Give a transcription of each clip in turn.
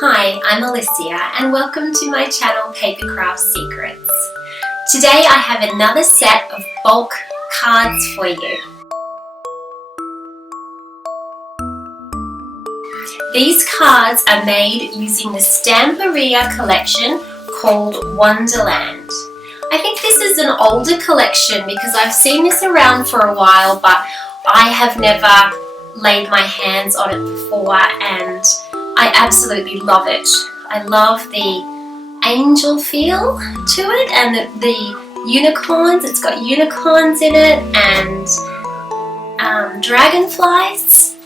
Hi, I'm Alicia and welcome to my channel Papercraft Secrets. Today I have another set of bulk cards for you. These cards are made using the Stamperia collection called Wonderland. I think this is an older collection because I've seen this around for a while, but I have never laid my hands on it before and I absolutely love it. I love the angel feel to it and the unicorns. It's got unicorns in it and dragonflies.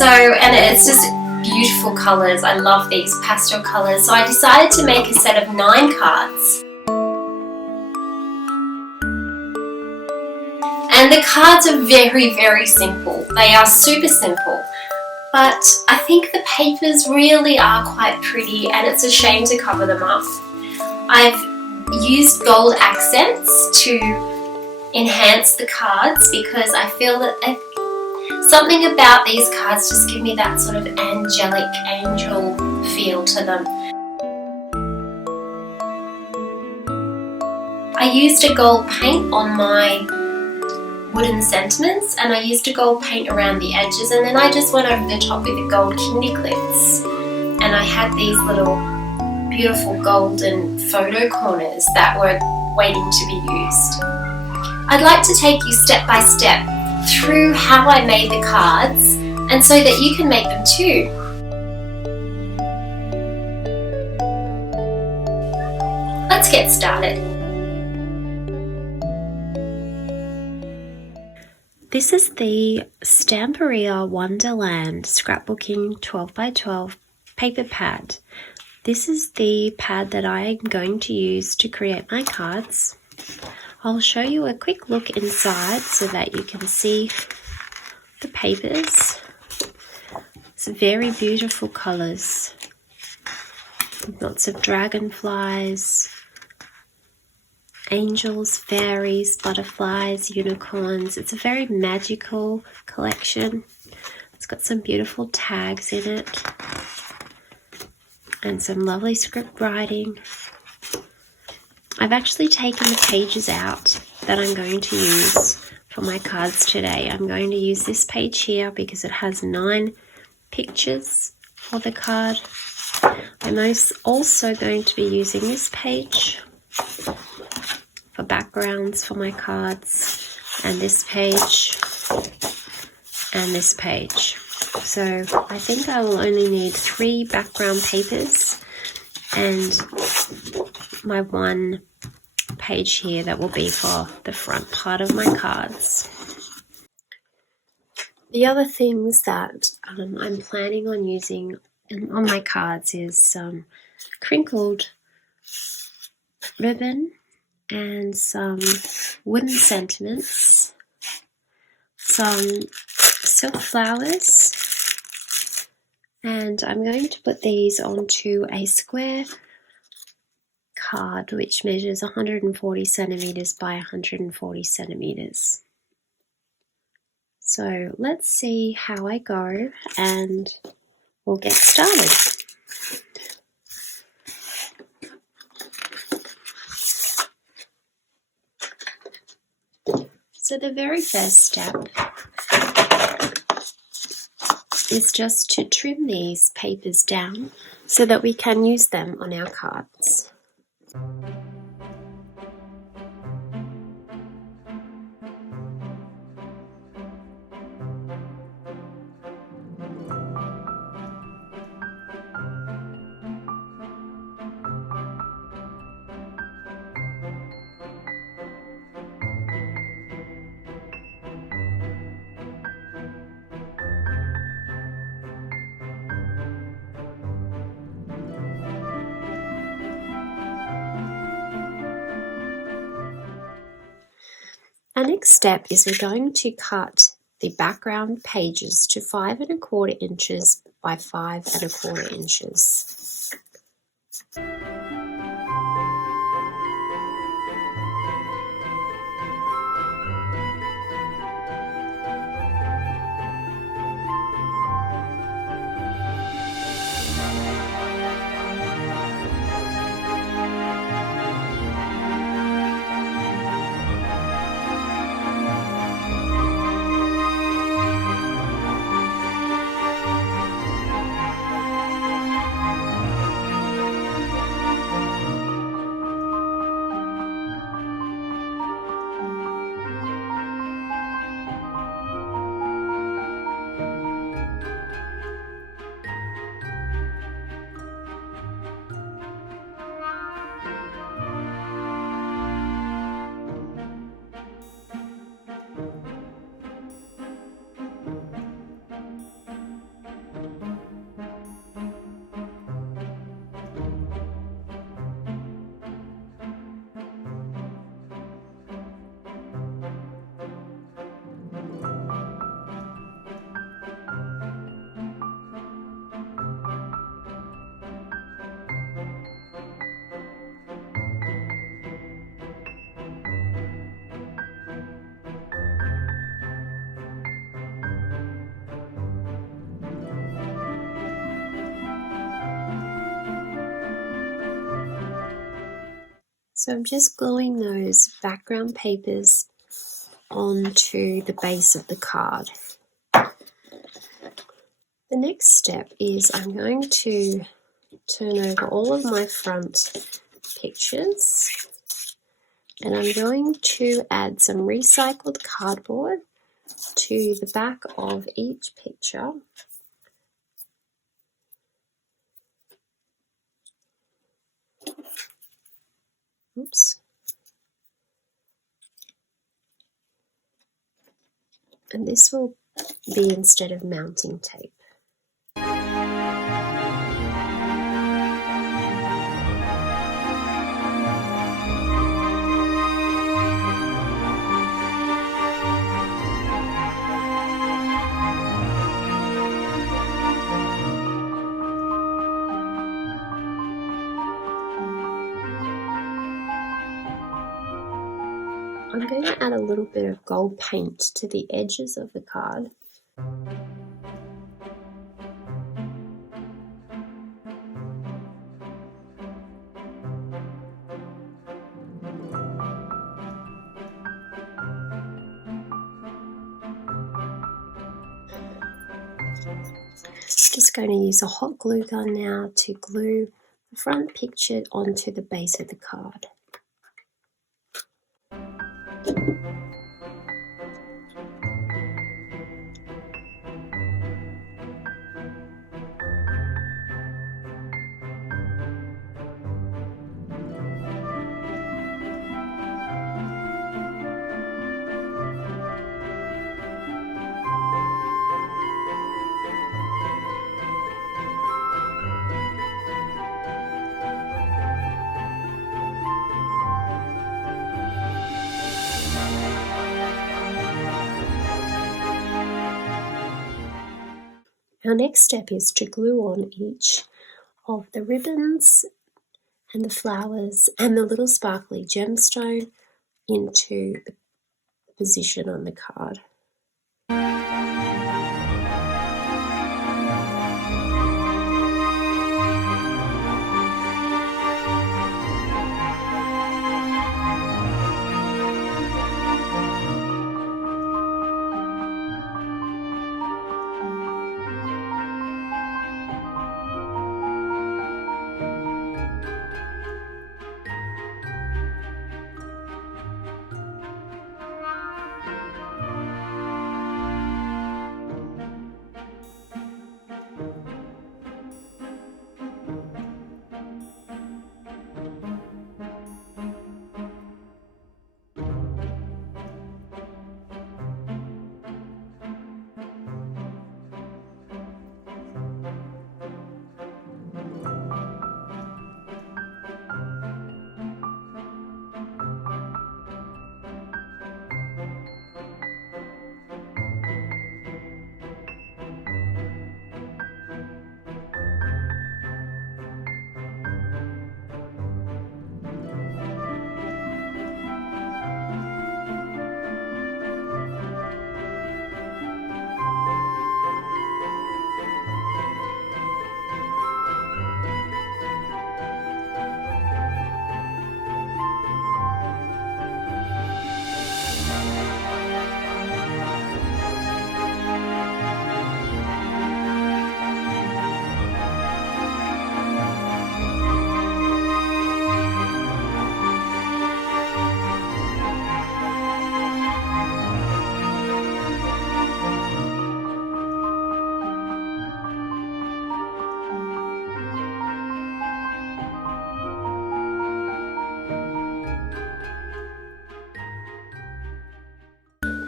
And it's just beautiful colours. I love these pastel colours. So I decided to make a set of 9 cards. And the cards are very, very simple. They are super simple. But I think the papers really are quite pretty and it's a shame to cover them up. I've used gold accents to enhance the cards because I feel that something about these cards just give me that sort of angelic angel feel to them. I used a gold paint on my wooden sentiments and I used a gold paint around the edges, and then I just went over the top with the gold kindy clips, and I had these little beautiful golden photo corners that were waiting to be used. I'd like to take you step by step through how I made the cards and so that you can make them too. Let's get started. This is the Stamperia Wonderland Scrapbooking 12x12 paper pad. This is the pad that I am going to use to create my cards. I'll show you a quick look inside so that you can see the papers. It's very beautiful colours. Lots of dragonflies, angels, fairies, butterflies, unicorns. It's a very magical collection. It's got some beautiful tags in it and some lovely script writing. I've actually taken the pages out that I'm going to use for my cards today. I'm going to use this page here because it has 9 pictures for the card. I'm also going to be using this page for backgrounds for my cards, and this page and this page. So I think I will only need 3 background papers and my 1 page here that will be for the front part of my cards. The other things that I'm planning on using on my cards is some crinkled ribbon and some wooden sentiments, some silk flowers, and I'm going to put these onto a square card which measures 140 centimeters by 140 centimeters. So let's see how I go and we'll get started. So the very first step is just to trim these papers down so that we can use them on our cards. Our next step is we're going to cut the background pages to 5 1/4 inches by 5 1/4 inches. So I'm just gluing those background papers onto the base of the card. The next step is I'm going to turn over all of my front pictures, and I'm going to add some recycled cardboard to the back of each picture. Oops. And this will be instead of mounting tape. I'm going to add a little bit of gold paint to the edges of the card. Just going to use a hot glue gun now to glue the front picture onto the base of the card. Our next step is to glue on each of the ribbons and the flowers and the little sparkly gemstone into the position on the card.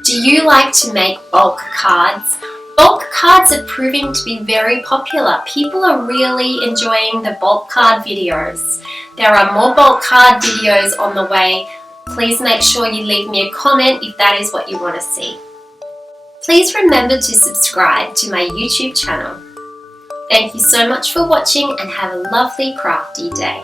Do you like to make bulk cards? Bulk cards are proving to be very popular. People are really enjoying the bulk card videos. There are more bulk card videos on the way. Please make sure you leave me a comment if that is what you want to see. Please remember to subscribe to my YouTube channel. Thank you so much for watching and have a lovely crafty day.